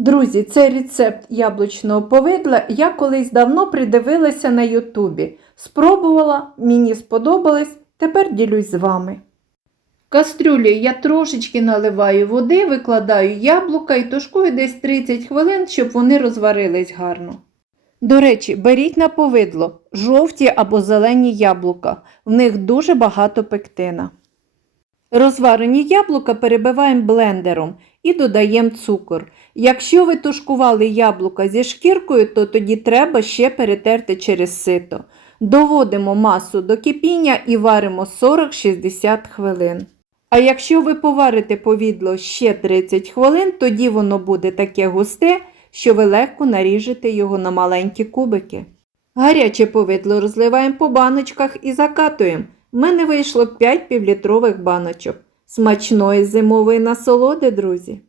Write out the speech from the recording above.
Друзі, цей рецепт яблучного повидла я колись давно придивилася на Ютубі. Спробувала, мені сподобалось, тепер ділюсь з вами. Кастрюлі я трошечки наливаю води, викладаю яблука і тушкую десь 30 хвилин, щоб вони розварились гарно. До речі, беріть на повидло жовті або зелені яблука, в них дуже багато пектина. Розварені яблука перебиваємо блендером і додаємо цукор. Якщо ви тушкували яблука зі шкіркою, то тоді треба ще перетерти через сито. Доводимо масу до кипіння і варимо 40-60 хвилин. А якщо ви поварите повідло ще 30 хвилин, тоді воно буде таке густе, що ви легко наріжете його на маленькі кубики. Гаряче повидло розливаємо по баночках і закатуємо. В мене вийшло 5 півлітрових баночок. Смачної зимової насолоди, друзі!